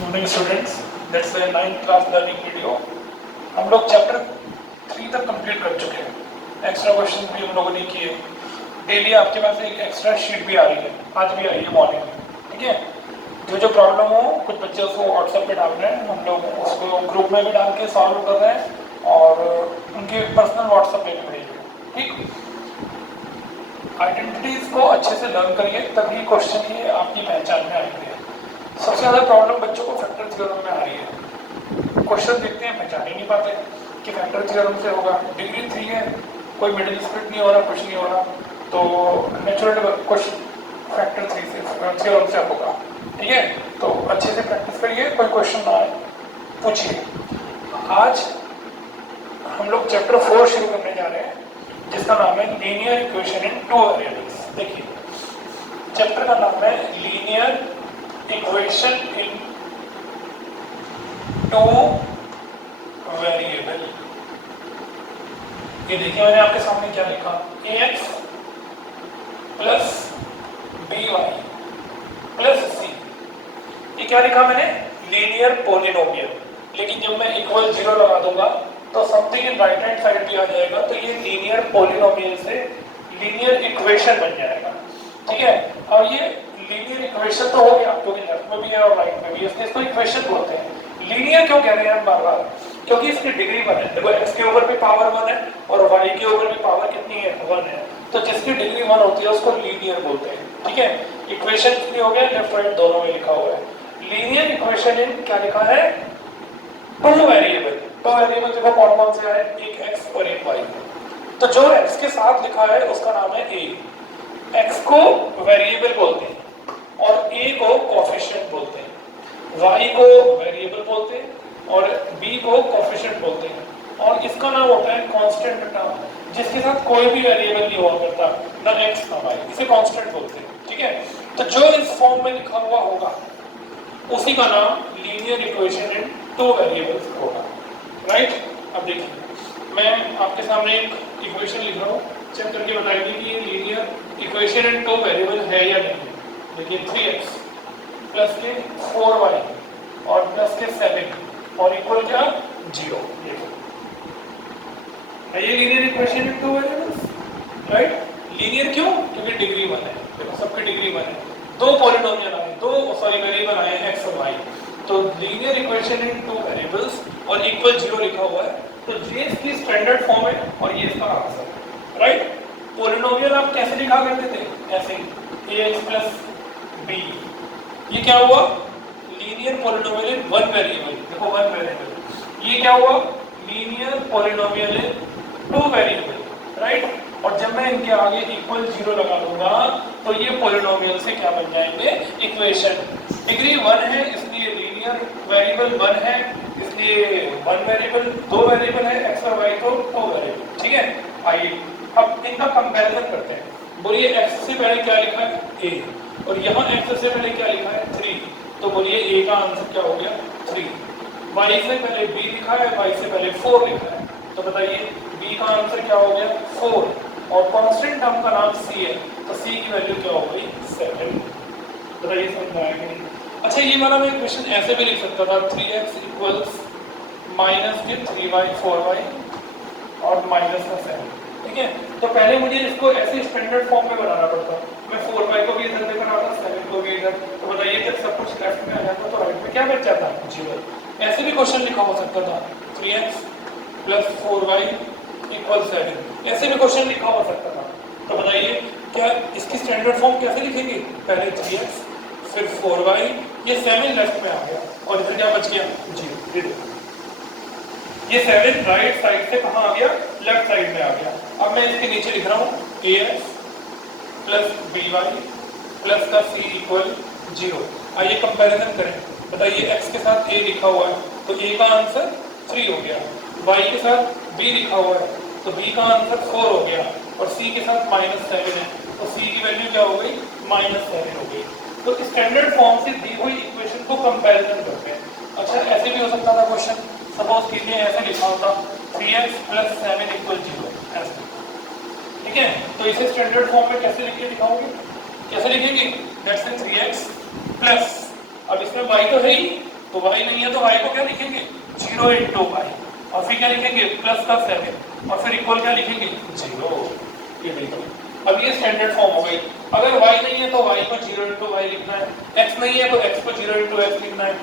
Morning students, that's the 9th class learning video. हम लोग chapter 3 तक कंप्लीट कर चुके हैं। एक्स्ट्रा क्वेश्चन भी हम लोगों ने किए। डेली आपके पास एक एक्स्ट्रा शीट भी आ रही है, आज भी आई है मॉर्निंग में। ठीक है, जो प्रॉब्लम हो कुछ बच्चे उसको व्हाट्सएप पे डाल रहे हैं, हम लोग उसको ग्रुप में भी डाल के सॉल्व कर रहे हैं और उनके पर्सनल व्हाट्सएप पे भी भेज रहे हैं। ठीक, आइडेंटिटीज को अच्छे से लर्न करिए, तभी क्वेश्चन ये आपकी पहचान में आएंगे। सबसे ज़्यादा प्रॉब्लम बच्चों को फैक्टर थ्योरम में आ रही है। क्वेश्चन देखते हैं, पहचान ही नहीं पाते कि फैक्टर थ्योरम से होगा। डिग्री 3 है, कोई मिडिल स्प्लिट नहीं हो रहा, कुछ नहीं हो रहा, तो नेचुरल क्वेश्चन फैक्टर 3 से थ्योरम से होगा। ठीक है, तो अच्छे से प्रैक्टिस करिए, कोई क्वेश्चन ना आए पूछिए। आज हम लोग चैप्टर 4 शुरू करने जा रहे हैं, जिसका नाम है लीनियर इक्वेशन इन 2 वेरिएबल्स। देखिए, चैप्टर का नाम है लीनियर इक्वेशन इन 2 वेरिएबल। ये देखिए, मैंने आपके सामने क्या लिखा, ax plus by plus c। ये क्या लिखा मैंने, लीनियर पोलिनोमियल। लेकिन जब मैं इक्वल 0 लगा दूंगा तो something in right hand side भी आ जाएगा, तो ये लीनियर पोलिनोमियल से लीनियर इक्वेशन बन जाएगा। ठीक है, और ये लीनियर इक्वेशन तो हो गया, क्योंकि लेफ्ट में भी है और राइट में भी है, इसलिए इसको इक्वेशन बोलते हैं। लीनियर क्यों कह रहे हैं हम बार बार, क्योंकि इसकी डिग्री 1 है। देखो, x के ऊपर भी पावर 1 है और y के ऊपर भी पावर कितनी है, 1 है। तो जिसकी डिग्री 1 होती है उसको लीनियर बोलते हैं। ठीक है, इक्वेशन कितनी हो गया, लेफ्ट राइट दोनों में लिखा हुआ है। लीनियर इक्वेशन इन क्या लिखा है, 2 वेरिएबल। 2 वेरिएबल देखो कौन कौन से है, एक x और एक y। तो जो x के साथ लिखा है उसका नाम है a। x को वेरिएबल बोलते हैं और a को कोएफिशिएंट बोलते हैं, y को वेरिएबल बोलते हैं और b को कोएफिशिएंट बोलते हैं, और इसका नाम होता है कांस्टेंट टर्म, जिसके साथ कोई भी वेरिएबल नहीं हुआ करता, ना x ना y, इसे कांस्टेंट बोलते हैं। ठीक है, तो जो इस फॉर्म में लिखा हुआ होगा उसी का नाम लीनियर इक्वेशन इन 2 वेरिएबल्स होगा। राइट, अब देखिए, मैं आपके सामने एक इक्वेशन लिख रहा हूँ, चेक करके बताइए कि ये लीनियर इक्वेशन इन 2 वेरिएबल है या नहीं है। देखिए, 3x प्लस के 4y और प्लस के 7 और इक्वल क्या, 0। है ये linear equation in 2 variables. Right, linear क्यों, क्योंकि डिग्री 1 है। देखो, सबकी डिग्री 1 है, 2 पॉलिनोमियल आए, वेरिएबल आए हैं x और y, तो लीनियर इक्वेशन इन 2 वेरिएबल्स और इक्वल 0 लिखा हुआ है, तो ये इसकी स्टैंडर्ड फॉर्म है और ये इसका आंसर है। राइट, पॉलिनोमियल आप कैसे लिखा करते थे, ऐसे ही ax प्लस b। ये क्या हुआ, लीनियर पॉलिनोमियल इन 1 वेरिएबल। देखो, 1 वेरिएबल। ये क्या हुआ, लीनियर पॉलिनोमियल इन 2 वेरिएबल। राइट, और जब मैं इनके आगे इक्वल 0 लगा दूंगा तो ये पॉलिनोमियल से क्या बन जाएंगे, इक्वेशन। डिग्री 1 है इसलिए लीनियर, वेरिएबल 1 है इसलिए 1 वेरिएबल, 2 वेरिएबल है x और y, तो 2 वेरिएबल। ठीक है, आइए अब इनका कंपैरिजन करते हैं। बोलिए, x से पहले क्या लिखा है, a, और यहाँ x से पहले क्या लिखा है, 3, तो बोलिए a का आंसर क्या हो गया, 3। y से पहले b लिखा है, y से पहले 4 लिखा है, तो बताइए b का आंसर क्या हो गया, 4। और कांस्टेंट टर्म का नाम c है, तो c की वैल्यू क्या हो गई, 7। बताइए, समझ में आएगा नहीं। अच्छा, ये वाला मैं इक्वेशन ऐसे भी लिख सकता था, 3x इक्वल्स माइनस के 3y 4y और माइनस का 7। ठीक है, तो पहले मुझे इसको ऐसे स्टैंडर्ड फॉर्म में बनाना पड़ता। मैं 4y को भी इधर पे बनाता, 7 को भी इधर, तो बताइए जब सब कुछ लेफ्ट में आ जाता तो राइट में क्या बच जाता, 0। ऐसे भी क्वेश्चन लिखा हो सकता था, 3x प्लस 4y इक्वल 7, ऐसे भी क्वेश्चन लिखा हो सकता था। तो बताइए, क्या इसकी स्टैंडर्ड फॉर्म कैसे लिखेंगे, पहले 3x फिर 4y, ये 7 लेफ्ट में आ गया और इधर क्या बच गया, 0। ये 7 राइट साइड से कहाँ आ गया, लेफ्ट साइड में आ गया। अब मैं इसके नीचे लिख रहा हूँ ax प्लस by प्लस का c इक्वल 0। आइए कंपैरिजन करें। बताइए, x के साथ a लिखा हुआ है तो a का आंसर 3 हो गया, y के साथ b लिखा हुआ है तो b का आंसर 4 हो गया, और c के साथ -7 है तो c की वैल्यू क्या हो गई, -7 हो गई। तो स्टैंडर्ड फॉर्म से दी हुई इक्वेशन को कंपैरिजन करते हैं। अच्छा, ऐसे भी हो सकता था क्वेश्चन, सपोज कीजिए ऐसे लिखा होता 3x प्लस 7 इक्वल 0, ऐसे। ठीक है, तो इसे स्टैंडर्ड फॉर्म में कैसे लिख के दिखाओगे, कैसे लिखेंगे, लेट्स से 3x प्लस, अब इसमें y तो है ही, तो y नहीं है तो y को क्या लिखेंगे 0 इंटू वाई, और फिर क्या लिखेंगे प्लस का 7, और फिर इक्वल क्या लिखेंगे 0। ये बिल्कुल अब ये स्टैंडर्ड फॉर्म हो गई। अगर y नहीं है तो y को 0 इंटू वाई लिखना है, x नहीं है तो x को 0 इंटू x लिखना है,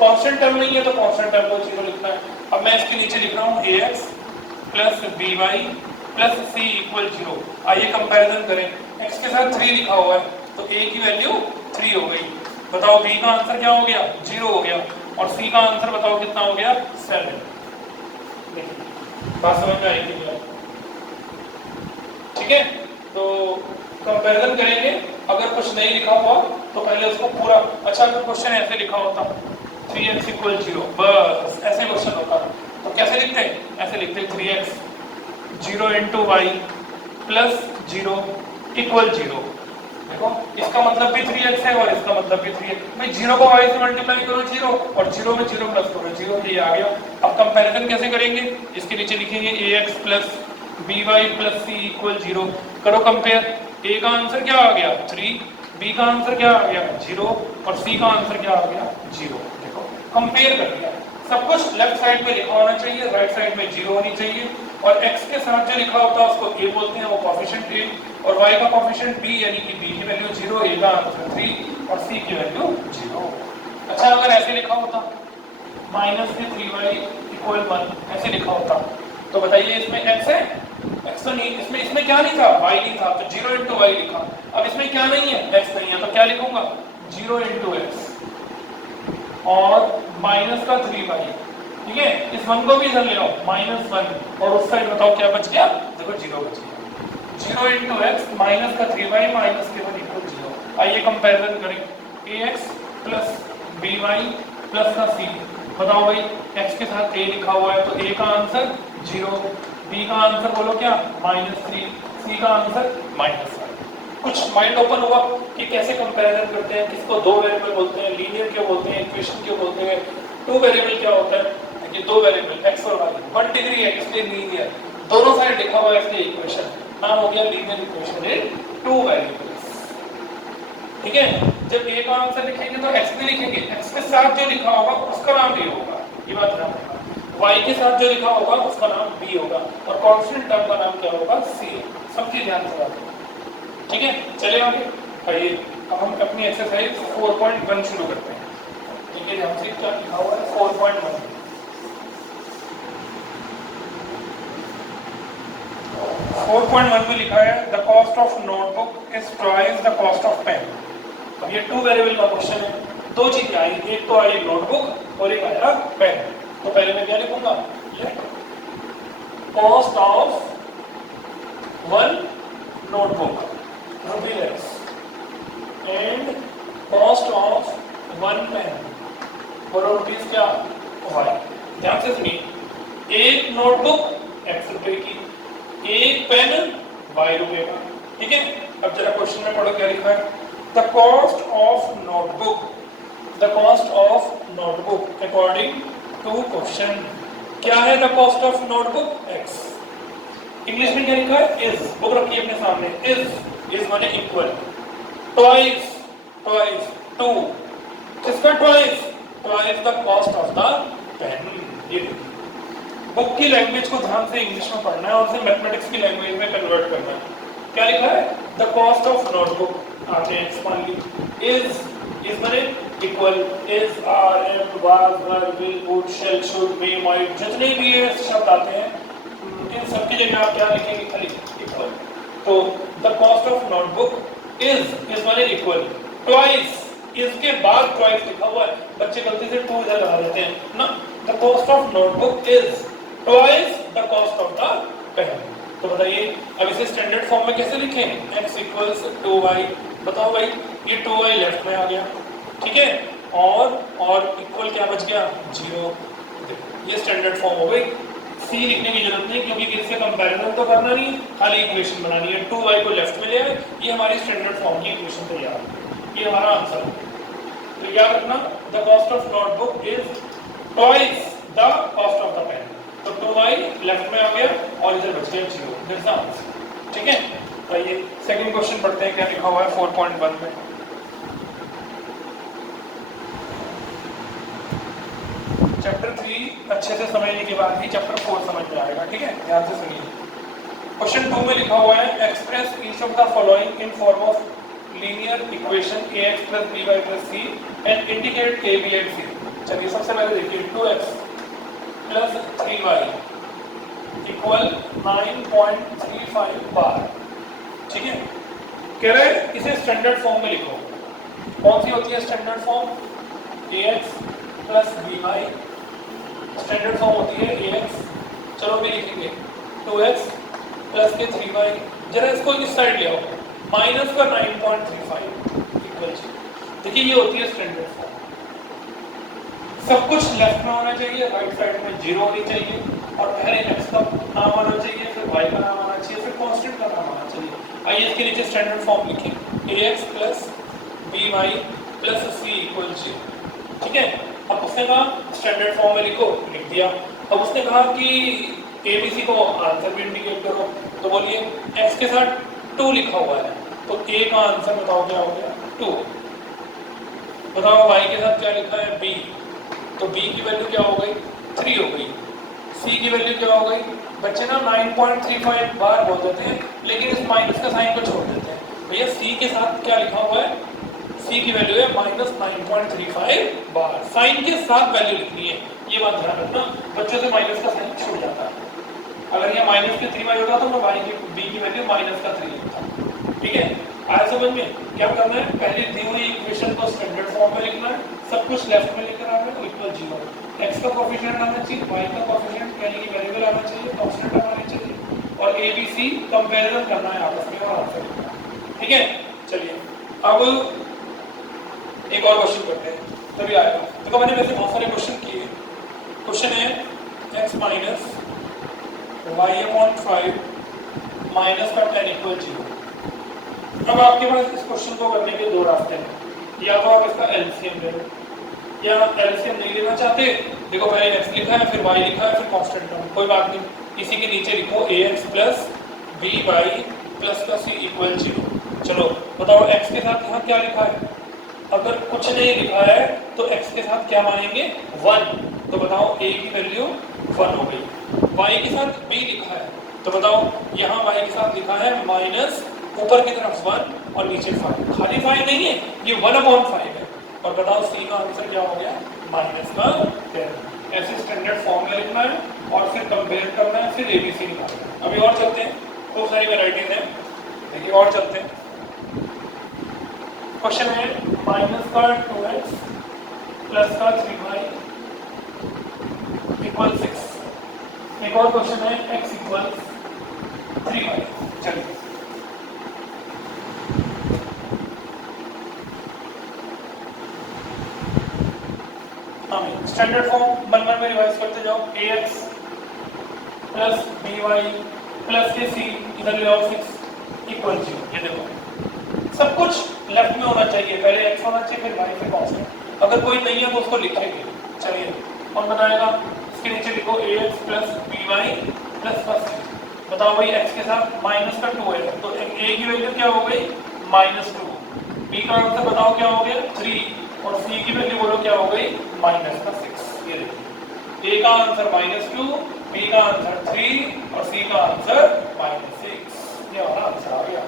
कांस्टेंट टर्म नहीं है तो कांस्टेंट टर्म को 0 लिखना है। अब मैं इसके नीचे लिख रहा हूँ ax plus by plus c equal 0। आइए कंपैरिजन करें, x के साथ 3 लिखा हुआ है तो a की वैल्यू 3 हो गई। बताओ b का आंसर क्या हो गया 0 हो गया, और c का आंसर बताओ कितना हो गया 7। बात समझ में आएगी क्या? ठीक है, तो कंपैरिजन करेंगे। अगर कुछ नहीं लिखा हुआ तो पहले उसको पूरा, अच्छा अगर क्वेश्चन ऐसे लिखा होता 3x इक्वल 0, बस ऐसे क्वेश्चन होता तो कैसे लिखते हैं, ऐसे लिखते 3x 0 into Y plus 0 equal 0। देखो इसका मतलब भी 3x है और इसका मतलब भी 3x। मैं 0 को y से मल्टीप्लाई करो 0, और 0 में 0 प्लस करो 0, ये आ गया। अब कंपैरिजन कैसे करेंगे, इसके नीचे लिखेंगे ax plus by plus c equal 0। करो कंपेयर, a का आंसर क्या आ गया 3, b का आंसर क्या आ गया 0, और c का आंसर क्या आ गया 0। देखो कंपेयर कर दिया। सब कुछ लेफ्ट साइड में लिखा होना चाहिए, राइट साइड में 0 होनी चाहिए, और x के साथ जो लिखा होता है उसको a बोलते हैं, वो कोएफिशिएंट a, और y का कोएफिशिएंट b, यानी कि b की वैल्यू 0, a का आंसर 3 और c की वैल्यू 0। अच्छा अगर ऐसे लिखा होता -3y इक्वल 1, ऐसे लिखा होता तो बताइए इसमें x है, x तो नहीं, इसमें क्या नहीं था y नहीं था तो 0 इंटू वाई लिखा। अब इसमें क्या नहीं है x नहीं है तो क्या लिखूंगा 0 इंटू x और माइनस का 3y। ठीक है, इस 1 को भी इधर ले आओ -1, और उस साइड बताओ क्या बच गया, देखो 0 बच गया। 0 इंटू एक्स माइनस का 3y माइनस के 1 इक्वल 0। आइए कंपैरिजन करें, ax प्लस by प्लस का c। बताओ भाई x के साथ a लिखा हुआ है तो a का आंसर 0, b का आंसर बोलो क्या -3, c का आंसर -1। कुछ माइंड ओपन हुआ कि कैसे कंपैरिजन करते हैं, किसको दो वेरिएबल बोलते हैं, लीनियर क्यों बोलते हैं, इक्वेशन क्यों बोलते हैं, टू वेरिएबल क्या होता है, कि दो वेरिएबल x और y 1 डिग्री है इसलिए लीनियर, दोनों साइड लिखा हुआ है इसलिए इक्वेशन, नाम हो गया linear equation in two variables. ठीक है, जब a का आंसर लिखेंगे तो x भी लिखेंगे, x के साथ जो लिखा होगा उसका नाम a होगा, ये बात ध्यान रखना। y के साथ जो लिखा होगा उसका नाम b होगा, और कांस्टेंट टर्म का नाम क्या होगा c। सबकी ध्यान से बात। ठीक है, चले आगे। आइए अब हम अपनी एक्सरसाइज 4.1 शुरू करते हैं। ठीक है, ध्यान से क्या लिखा हुआ है 4.1। 4.1 में लिखा है the cost of notebook is twice the cost of pen. अब ये टू वेरिएबल का क्वेश्चन है, दो चीजें आई, एक तो आई नोटबुक और एक आया पेन। तो पहले मैं क्या लिखूंगा, cost of one notebook rupees and cost of one pen for rupees क्या y। ध्यान से सुनिए, एक नोटबुक x रुपए की, एक पेन y रुपए का। ठीक है, अब जरा क्वेश्चन में पढ़ो क्या लिखा है, the cost of notebook, the cost of notebook according to question. क्या है the cost of notebook x। English में क्या लिखा है इज, बुक रखिए अपने सामने, इज माने इक्वल, ट्वाइस, ट्वाइस टू, किसका twice, twice the cost of the pen. ये बुक की लैंग्वेज को ध्यान से इंग्लिश में पढ़ना है और उसे मैथमेटिक्स की लैंग्वेज में कन्वर्ट करना है। क्या लिखा है, द कॉस्ट ऑफ नोटबुक, आते हैं एक्सपांड ली, इज माने equal, is are am was were will would shall should may might, जितने भी ये शब्द आते हैं इन सबकी जगह आप क्या लिखेंगे, खाली इक्वल। तो the cost of notebook is माने इक्वल, ट्वाइस, इसके बाद ट्वाइस लिखा हुआ है, बच्चे गलती से टू इधर लगा देते हैं ना। The cost of notebook is twice the cost of the pen. तो बताइए अब इसे स्टैंडर्ड फॉर्म में कैसे लिखें, x इक्वल्स 2y। बताओ भाई ये 2y लेफ्ट में आ गया, ठीक है, और इक्वल क्या बच गया 0। ये स्टैंडर्ड फॉर्म हो गई। c लिखने की जरूरत नहीं क्योंकि किससे कंपैरिजन तो करना नहीं, खाली इक्वेशन बनानी है। 2y को लेफ्ट में ले आए, ये हमारी स्टैंडर्ड फॉर्म की इक्वेशन तैयार है, ये हमारा आंसर है। तो याद रखना the cost of notebook is twice the cost of the pen. तो 2y लेफ्ट में आ गया और इधर बच गया 0, दैट्स द आंसर। ठीक है, आइए सेकंड क्वेश्चन पढ़ते हैं, क्या लिखा हुआ है 4.1 में। चैप्टर 3 अच्छे से समझने के बाद ही चैप्टर 4 समझ में आएगा, ठीक है, ध्यान से सुनिए। क्वेश्चन 2 में लिखा हुआ है express each of the following in form of linear equation ax plus by plus c and indicate a b and c। चलिए सबसे पहले देखिए 2x plus 3y इक्वल 9.35 बार, ठीक है। कह रहे हैं इसे स्टैंडर्ड फॉर्म में लिखो। कौन सी होती है standard form? ax plus by, standard form होती है ax, चलो भी लिखेंगे 2x plus के 3y, जरा इसको इस साइड ले आओ, माइनस का 9.35 इक्वल, देखिए ये होती है स्टैंडर्ड फॉर्म। सब कुछ लेफ्ट में होना चाहिए, राइट साइड में 0 होनी चाहिए, और पहले x का नाम आना चाहिए, फिर y का नाम आना चाहिए, फिर कांस्टेंट का नाम आना चाहिए। आइए इसके नीचे स्टैंडर्ड फॉर्म लिखें ax plus by plus c equal 0, ठीक है। अब उसने कहा स्टैंडर्ड फॉर्म में लिखो, लिख दिया। अब उसने कहा कि ABC को आंसर भी इंडिकेट करो, तो बोलिए x के साथ 2 लिखा हुआ है, तो a का आंसर बताओ क्या हो गया 2। बताओ y के साथ क्या लिखा है b, तो b की वैल्यू क्या हो गई 3 हो गई। c की वैल्यू क्या हो गई? बच्चे ना 9.35 बार बोल देते हैं, लेकिन इस माइनस का साइन को छोड़ देते हैं। भैया c के साथ क्या लिखा हुआ है? c की वैल्यू है -9.35 बार, साइन के साथ वैल्यू लिखनी है, ये बात ध्यान रखना। बच्चों से माइनस का साइन छूट जाता है। अगर ये माइनस के 3y होगा तो मैं y की b की वैल्यू -3 लिखता, ठीक है। आया समझ में? क्या करना है, पहले दी हुई इक्वेशन को स्टैंडर्ड फॉर्म में लिखना है, सब कुछ लेफ्ट में लेकर आना है, इक्वल 0, x का कोएफिशिएंट आना चाहिए, y का कोएफिशिएंट यानी कि वेरिएबल आना चाहिए, कांस्टेंट आना चाहिए, और a b c कंपैरिजन करना है आपस में और आंसर लिखना है, ठीक है। चलिए अब एक और क्वेश्चन करते हैं, तभी आएगा। देखो मैंने वैसे बहुत सारे क्वेश्चन किए। क्वेश्चन है x minus y upon 5 minus का 10 इक्वल 0। अब आपके पास इस क्वेश्चन को करने के दो रास्ते हैं, या तो आप इसका एलसीएम ले लो, या एलसीएम नहीं लेना चाहते, देखो पहले x लिखा है, फिर y लिखा है, फिर कांस्टेंट टर्म, कोई बात नहीं, इसी के नीचे लिखो ax प्लस by प्लस का c इक्वल 0। चलो बताओ x के साथ यहाँ क्या लिखा है? अगर कुछ नहीं लिखा है तो x के साथ क्या मानेंगे 1, तो बताओ a की वैल्यू 1 हो गई। y के साथ b लिखा है, तो बताओ यहाँ y के साथ लिखा है माइनस, ऊपर की तरफ 1 और नीचे 5, खाली 5 नहीं है, ये 1/5 है। और बताओ c का आंसर क्या हो गया -10। ऐसे स्टैंडर्ड फॉर्म में लिखना है और फिर कंपेयर करना है, फिर एबीसी निकालना है। अभी और चलते हैं, खूब सारी वैरायटीज हैं, देखिए और चलते हैं। क्वेश्चन है माइनस का 2x प्लस का 3y इक्वल 6। एक और क्वेश्चन है x इक्वल 3y। चलिए हम स्टैंडर्ड फॉर्म मन में रिवाइज करते जाओ, ax प्लस by प्लस के c इधर ले आओ 6 इक्वल 0। ये देखो सब कुछ लेफ्ट में होना चाहिए, पहले x होना चाहिए, फिर y, फिर कांस्टेंट। अगर कोई नहीं है तो उसको लिखेंगे। चलिए कौन बताएगा? इसके नीचे लिखो ax प्लस by प्लस का c। बताओ भाई x के साथ माइनस का 2 है, तो a की वैल्यू क्या हो गई -2, b का आंसर बताओ क्या हो गया 3, और c की वैल्यू बोलो क्या हो गई -6। ये देखिए a का आंसर -2, b का आंसर 3 और c का आंसर -6। ये हमारा आंसर आ गया,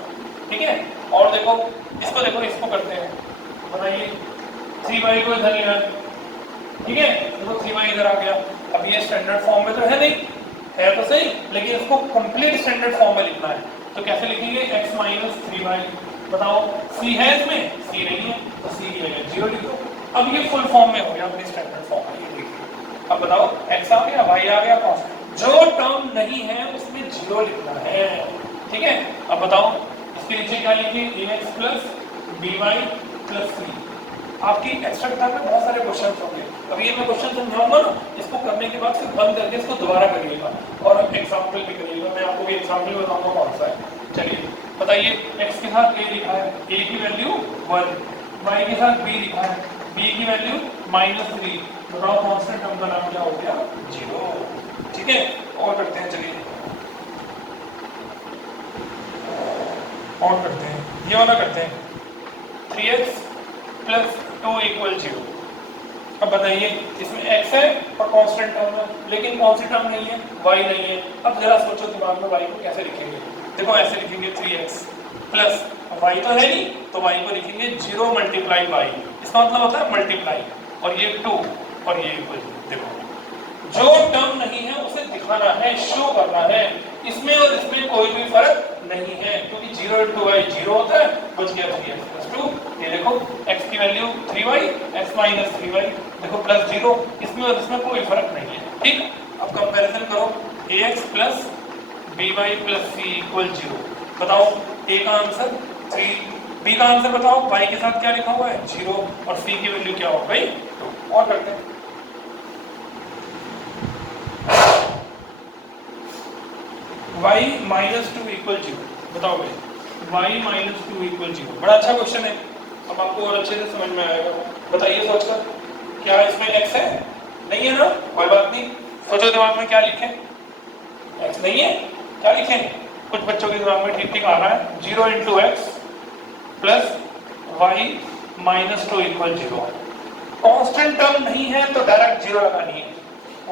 ठीक है। और देखो इसको करते हैं, बताइए 3y को इधर लेना है, ठीक है, देखो 3y इधर आ गया। अब ये स्टैंडर्ड फॉर्म में तो है नहीं, है तो सही, लेकिन इसको कंप्लीट स्टैंडर्ड फॉर्म में लिखना है, तो कैसे लिखेंगे x माइनस 3y। बताओ c है इसमें? c नहीं है, तो c की वैल्यू 0 लिखो। अब ये फुल फॉर्म में हो गया अपने स्टैंडर्ड फॉर्म में, ये देखिए। अब बताओ x आ गया, y आ गया, कांस्टेंट, जो टर्म नहीं है उसमें 0 लिखना है, ठीक है। अब बताओ इसके नीचे क्या लिखिए ax प्लस by प्लस 3। आपकी एक्स्ट्रा किताब में बहुत सारे क्वेश्चन होंगे, अब ये मैं क्वेश्चन समझाऊंगा ना, इसको करने के बाद फिर बंद करके इसको दोबारा करिएगा और एग्जाम्पल भी करिएगा। मैं आपको भी एग्जाम्पल बताऊंगा कौन सा है। चलिए बताइए x के साथ a लिखा है, a की वैल्यू 1, y के साथ b लिखा है, b की वैल्यू -3। बताओ कांस्टेंट टर्म का नाम क्या हो गया 0, ठीक है। और करते हैं, चलिए और करते हैं, ये वाला करते हैं 3x प्लस 2 इक्वल 0। अब बताइए इसमें x है और कांस्टेंट टर्म है, लेकिन कौन सी टर्म नहीं है, y नहीं है। अब जरा सोचो दिमाग में y को कैसे लिखेंगे। देखो ऐसे लिखेंगे 3x प्लस y तो है नहीं, तो y को लिखेंगे 0 मल्टीप्लाई y, इसका मतलब होता है मल्टीप्लाई, और ये 2 और ये इक्वल। देखो जो टर्म नहीं है उसे दिखाना है, शो करना है, इसमें और इसमें कोई भी फर्क नहीं है, क्योंकि 0 इंटू वाई 0 होता है, बच गया 3x प्लस 2। ये देखो x की value 3y, x minus 3y, देखो प्लस 0, इसमें और इसमें कोई फर्क नहीं है। ठीक, अब कंपैरिजन करो ax plus by plus c equal 0। बताओ a का आंसर 3, b का आंसर बताओ, y के साथ क्या लिखा हुआ है 0, और c की वैल्यू क्या हो गई 2। और करते हैं y माइनस 2 इक्वल 0। बताओ भाई y माइनस 2 इक्वल 0, बड़ा अच्छा क्वेश्चन है, अब आपको और अच्छे से समझ में आएगा। बताइए सोचकर, क्या इसमें x है? नहीं है ना, कोई बात नहीं, सोचो दिमाग में क्या लिखें, x नहीं है, क्या लिखें? कुछ बच्चों के दिमाग में ठीक ठीक आ रहा है, 0 into X plus Y minus 2 equal 0। Constant term नहीं है तो डायरेक्ट 0 लगानी है,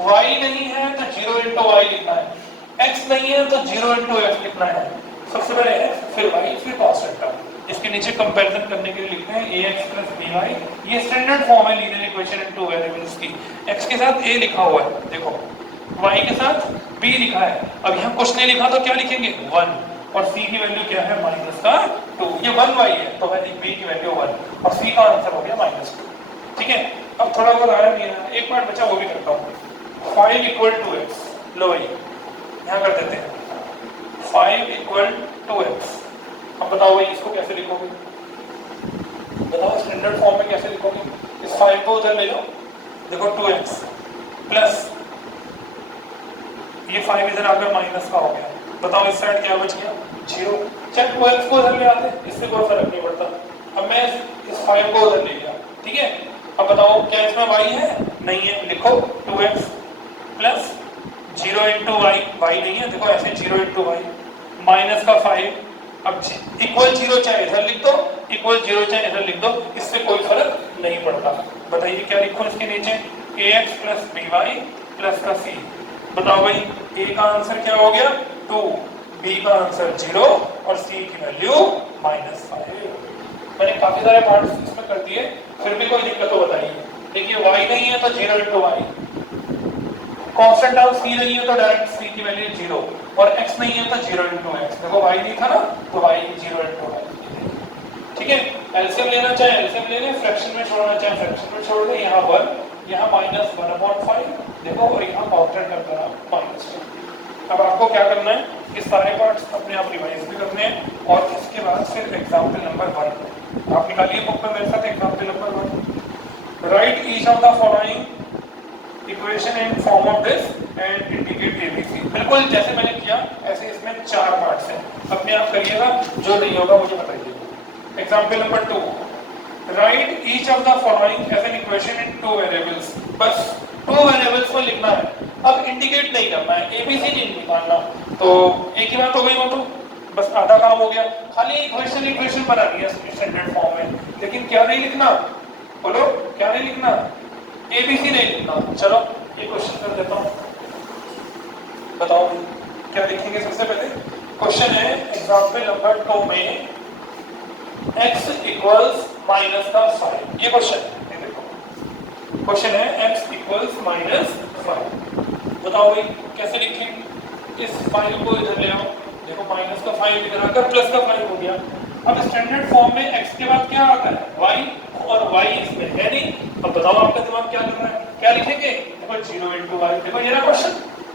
y नहीं है तो 0 इंटू वाई लिखना है, x नहीं है तो 0 इंटू एक्स लिखना है। सबसे पहले x फिर y फिर कांस्टेंट टर्म। इसके नीचे कंपैरिजन करने के लिए लिखते हैं ax प्लस by, ये स्टैंडर्ड फॉर्म है linear equation in two variables की। x के साथ a लिखा हुआ है, देखो y के साथ b लिखा है, अब यहाँ कुछ नहीं लिखा तो क्या लिखेंगे 1, और c की वैल्यू क्या है माइनस का 2, ये 1y है तो b की वैल्यू 1, और c का आंसर हो गया माइनस 2। ठीक है, अब थोड़ा बहुत आया नहीं आया, एक पार्ट बचा वो भी करता हूँ। 5 इक्वल टू एक्स, लो भाई यहाँ कर देते हैं 5 इक्वल टू एक्स। अब बताओ भाई इसको कैसे लिखोगे, बताओ स्टैंडर्ड फॉर्म में कैसे लिखोगे। इस 5 को उधर ले जाओ, देखो 2x प्लस ये 5 इधर आकर माइनस का हो गया, बताओ इस साइड क्या बच गया 0। चाहे 2x को उधर ले आते, इससे कोई फर्क नहीं पड़ता। अब मैं इस 5 को उधर ले गया, ठीक है। अब बताओ क्या इसमें y है? नहीं है, लिखो 2x plus 0 into Y, Y नहीं है, देखो ऐसे 0 इंटू वाई माइनस का 5, अब इक्वल 0 चाहे इधर लिख दो, इक्वल 0 चाहे इधर लिख दो, इससे कोई फर्क नहीं पड़ता। बताइए क्या लिखो इसके नीचे, ax प्लस by प्लस का c। बताओ भाई a का आंसर क्या हो गया 2, b का आंसर 0, और c की वैल्यू -5। मैंने काफी सारे पार्ट्स इसमें कर दिए, फिर भी कोई दिक्कत तो बताइए। देखिए y नहीं है तो 0 into Y, constant term c नहीं है तो डायरेक्ट c की वैल्यू 0, और x नहीं है तो 0 इंटू एक्स, देखो y नहीं था ना तो y 0 इंटू y। ठीक है, एलसीएम लेना चाहे एलसीएम ले लें, फ्रैक्शन में छोड़ना चाहे फ्रैक्शन में छोड़ दें। यहाँ 1, यहाँ -1/5, देखो, और यहाँ कांस्टेंट टर्म का -2। अब आपको क्या करना है, ये सारे पार्ट्स अपने आप रिवाइज भी करने हैं, और इसके बाद फिर एग्जाम्पल नंबर 1 आप निकालिए बुक में मेरे साथ। Example number 1, right each of the following equation in form of this and indicate ABC. बिल्कुल जैसे मैंने किया ऐसे इसमें 4 पार्ट्स हैं, अपने आप करिएगा, जो नहीं होगा मुझे बताइए। Example number 2, write each of the following as an equation in 2 variables. बस 2 वेरिएबल्स को लिखना है, अब इंडिकेट नहीं करना है, एबीसी नहीं निकालना। तो एक ही बात हो गई, वो तो बस आधा काम हो गया, खाली इक्वेशन बनानी है स्टैंडर्ड फॉर्म में, लेकिन क्या नहीं लिखना, बोलो क्या नहीं लिखना, एबीसी नहीं लिखना। चलो ये क्वेश्चन कर देता हूँ, बताओ क्या लिखेंगे। सबसे पहले क्वेश्चन है एग्जाम्पल नंबर 2 में x इक्वल्स -5, ये क्वेश्चन है। देखो क्वेश्चन है x इक्वल्स -5। बताओ भाई कैसे लिखें, इस 5 को इधर ले आओ, देखो -5 इधर आकर +5 हो गया। अब स्टैंडर्ड फॉर्म में x के बाद क्या आता है y, और y इसमें है नहीं। अब बताओ आपका दिमाग क्या कर रहा है, क्या लिखेंगे, देखो 0 इंटू वाई, देखो ये ना क्वेश्चन।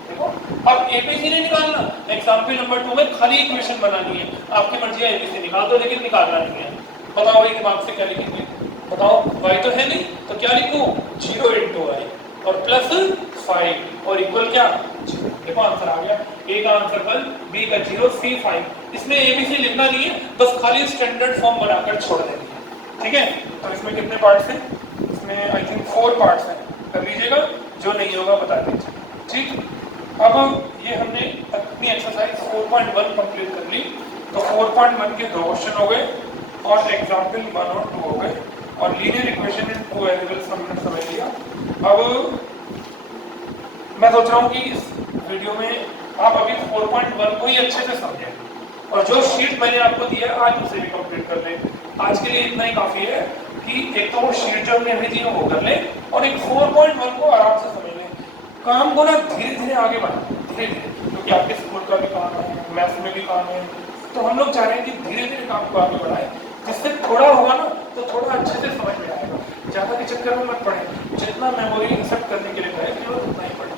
देखो अब एबीसी नहीं निकालना, एग्जाम्पल नंबर 2 में खाली इक्वेशन बनानी है, आपकी मर्जी है एबीसी निकाल दो, लेकिन निकालना नहीं है। बताओ भाई दिमाग से क्या लिखेंगे, बताओ y तो है नहीं तो क्या लिखूं 0 इंटू वाई और +5 और इक्वल क्या 0। देखो आंसर आ गया, a का आंसर 1, b का 0, c 5। इसमें एबीसी लिखना नहीं है, बस खाली स्टैंडर्ड फॉर्म बनाकर छोड़ देनी है। ठीक है, तो इसमें कितने पार्ट्स हैं, इसमें आई थिंक 4 पार्ट्स हैं, कर लीजिएगा, जो नहीं होगा बता दीजिए। ठीक, अब ये हमने अपनी एक्सरसाइज 4.1 कंप्लीट कर ली। तो 4.1 के 2 क्वेश्चन हो गए, और एग्जाम्पल 1 और 2 हो गए। और linear equation in two variables हमने समझ लिया। अब मैं सोच रहा हूँ कि इस वीडियो में आप अभी 4.1 को ही अच्छे से समझें और जो शीट मैंने आपको दिया है आज उसे भी कंप्लीट कर लें। आज के लिए इतना ही काफ़ी है कि एक तो वो शीट जो हमने अभी दी है वो कर लें और एक 4.1 को आराम से समझ लें। काम को ना धीरे धीरे आगे बढ़ाएं, धीरे धीरे, क्योंकि आपके स्कूल का भी काम है, मैथ्स में भी काम है, तो हम लोग चाह रहे हैं कि धीरे धीरे काम को आगे बढ़ाएं, जिससे थोड़ा होगा ना तो थोड़ा अच्छे से समझ में आएगा। ज़्यादा के चक्कर में मत पड़े, जितना मेमोरी इंसर्ट करने के लिए कहे केवल उतना ही पड़े।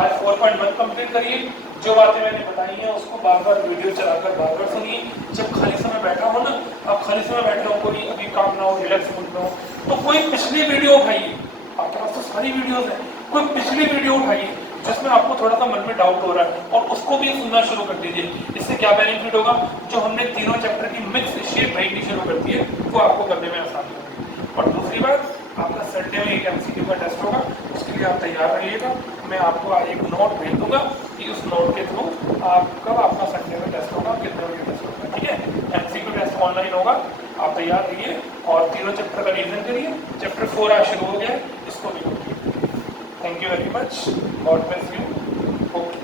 आज 4.1 कंप्लीट करिए, जो बातें मैंने बताई हैं उसको बार बार वीडियो चलाकर बार बार सुनिए। जब खाली समय बैठा हो ना, आप खाली समय बैठे हो, कोई अभी काम ना हो, रिलैक्स मूड में हो, तो कोई पिछली वीडियो उठाइए, आपके पास तो सारी वीडियोस हैं, कोई पिछली वीडियो उठाइए जिसमें आपको थोड़ा सा मन में डाउट हो रहा है और उसको भी सुनना शुरू कर दीजिए। इससे क्या बेनिफिट होगा, जो हमने तीनों चैप्टर की मिक्स शेप भेजनी शुरू कर दी है वो आपको करने में आसानी होगी। और दूसरी बात, आपका संडे में एक MCQ का टेस्ट होगा, उसके लिए आप तैयार रहिएगा। मैं आपको आज एक नोट भेज दूंगा कि उस नोट के थ्रू आप कब आपका संडे में टेस्ट होगा, कितने बजे टेस्ट होगा, ठीक है। MCQ टेस्ट ऑनलाइन होगा, आप तैयार रहिए और तीनों चैप्टर का रिवीजन करिए। चैप्टर 4 आज शुरू हो गया है, इसको भी करिए। Thank you very much, God bless you. Okay.